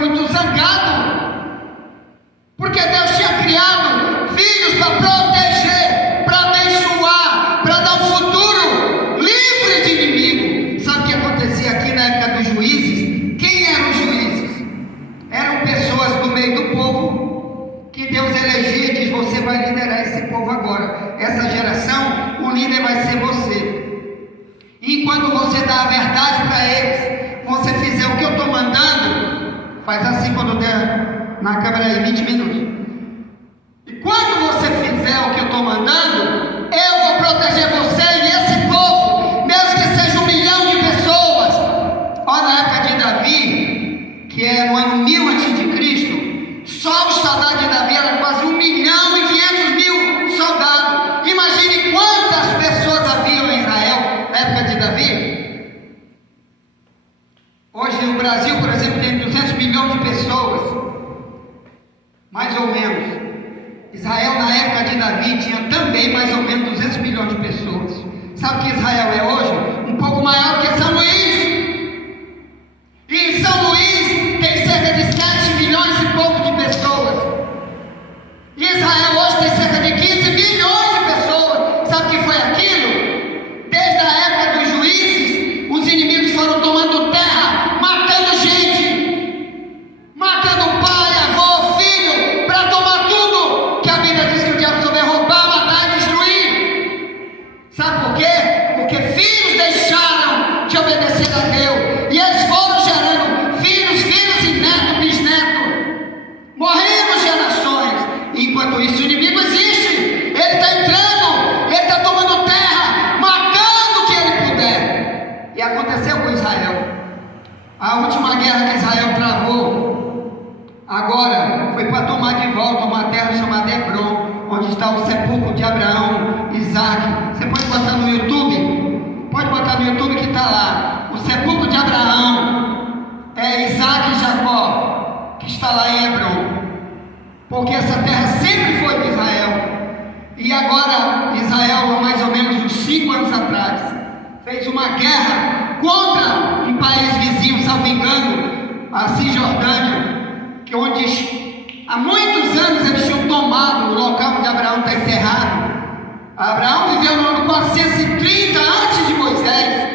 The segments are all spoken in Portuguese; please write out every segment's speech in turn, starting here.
ficou muito zangado, porque Deus tinha criado filhos para proteger, para abençoar, para dar um futuro livre de inimigo. Sabe o que acontecia aqui na época dos juízes? Quem eram os juízes? Eram pessoas do meio do povo que Deus elegia e diz: você vai liderar esse povo agora, essa geração, o líder vai ser você. E quando você dá a verdade para eles, você fizer o que eu estou mandando, faz assim quando der na câmera aí, 20 minutos. E quando você fizer o que eu estou mandando, eu vou proteger você e esse povo, mesmo que seja 1 milhão de pessoas. Olha, na época de Davi, que é no ano 1000 a.C., só os soldados de Davi eram quase 1.500.000 soldados. Imagine quantas pessoas haviam em Israel na época de Davi. Hoje no Brasil, por exemplo, tem 200 milhões de pessoas, mais ou menos. Israel na época de Davi tinha também mais ou menos 200 milhões de pessoas. Sabe o que Israel é hoje? Um pouco maior que São Luís. E em São Luís tem cerca de 7 milhões e pouco de pessoas. E Israel hoje tem cerca de 15 milhões de pessoas. Sabe o que foi aquilo? Desde a época dos juízes, os inimigos foram tomando terra, matando gente, matando pai, avô, filho, para tomar tudo, que a Bíblia diz que o diabo souber roubar, matar e destruir. Sabe por quê? Porque filhos deixaram de obedecer a Deus, e eles foram gerando filhos, filhos e netos, bisnetos. Morremos gerações. E enquanto isso o inimigo existe, ele está entrando, ele está tomando terra, matando o que ele puder. E aconteceu com Israel. A última guerra que Israel travou agora foi para tomar de volta uma terra chamada Hebron, onde está o sepulcro de Abraão, Isaac. Você pode botar no YouTube? Pode botar no YouTube que está lá. O sepulcro de Abraão é Isaac e Jacó, que está lá em Hebron. Porque essa terra sempre foi de Israel. E agora Israel, há mais ou menos uns 5 anos atrás, fez uma guerra contra um país vizinho, salvo engano, a Cisjordânia, que onde há muitos anos eles tinham tomado o local onde Abraão está enterrado. Abraão viveu no ano 430 antes de Moisés.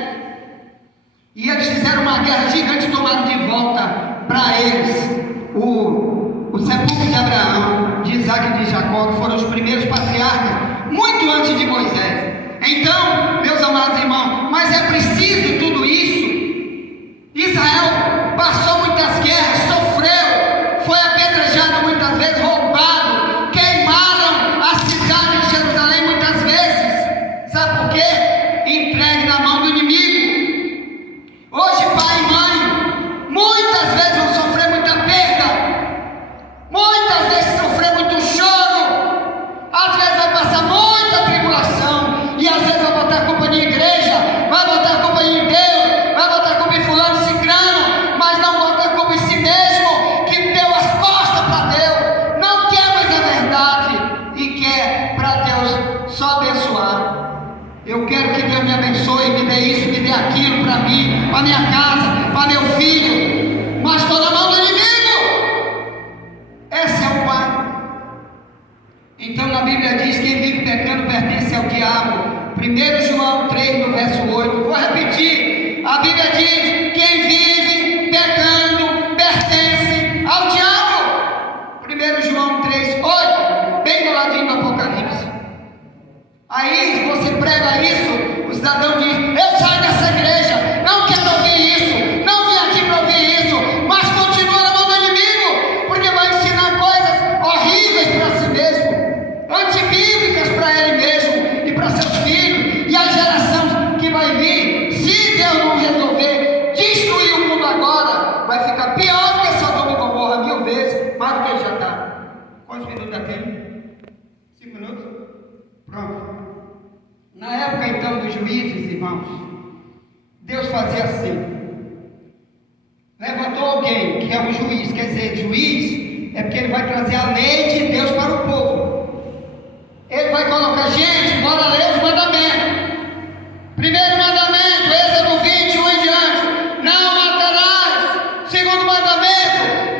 E eles fizeram uma guerra gigante e tomaram de volta para eles o sepulcro de Abraão, de Isaac e de Jacó, que foram os primeiros patriarcas, muito antes de Moisés. Então, meus amados irmãos, mas é preciso tudo isso. Israel passou muitas guerras, sofreu, foi apedrejado muitas vezes, roubado, queimaram a cidade de Jerusalém muitas vezes. Sabe por quê? Entregue na mão do inimigo. Hoje, pai e mãe, muitas vezes vão sofrer muita perda, muitas vezes sofrer muito choro, às vezes vai passar muita tribulação, e às vezes vai botar a culpa na igreja, vai botar a culpa em Deus, vai botar a culpa em fulano, cicrano, mas não bota a culpa em si mesmo, que deu as costas para Deus, não quer mais a verdade, e quer para Deus só abençoar. Eu quero que Deus me abençoe, me dê isso, me dê aquilo para mim, para minha casa, para meu filho, mas estou na mão do inimigo. Esse é o pai. Então na Bíblia diz: quem vive pecando pertence ao diabo. 1 João 3, no verso 8. Vou repetir. A Bíblia diz: quem vive pecando pertence ao diabo. 1 João 3, 8, bem do ladinho do Apocalipse. Aí você prega isso, o cidadão diz: eu saio dessa igreja, não quero ouvir isso, não vim aqui para ouvir isso, mas continua na mão do inimigo, porque vai ensinar coisas horríveis para si mesmo, antibíblicas para ele mesmo e para seus filhos, e a geração que vai vir, se Deus não resolver destruir o mundo agora, vai ficar pior do que Sodoma e Gomorra 1000 vezes, mais do que ele já está. Quantos minutos já tem? 5 minutos? Pronto. Na época então dos juízes, irmãos, Deus fazia assim: levantou alguém que é um juiz, quer dizer, juiz é porque ele vai trazer a lei de Deus para o povo. Ele vai colocar: gente, bora ler os mandamentos. Primeiro mandamento, Êxodo 21 em diante: não matarás. Segundo mandamento: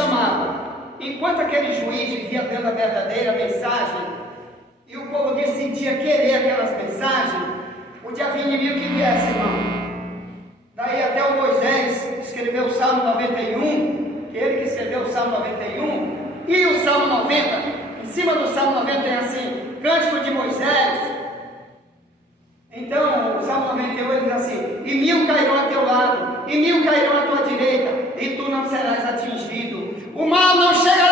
chamava. Enquanto aquele juiz vivia dando a verdadeira mensagem, e o povo decidia querer aquelas mensagens, podia vir inimigo que viesse, irmão. Daí até o Moisés escreveu o Salmo 91, ele que escreveu o Salmo 91, e o Salmo 90, em cima do Salmo 90 é assim, Cântico de Moisés. Então, o Salmo 91 ele diz assim: e 1000 cairão a teu lado, e 1000 cairão à tua direita, e tu não serás atingido. O mal não chegará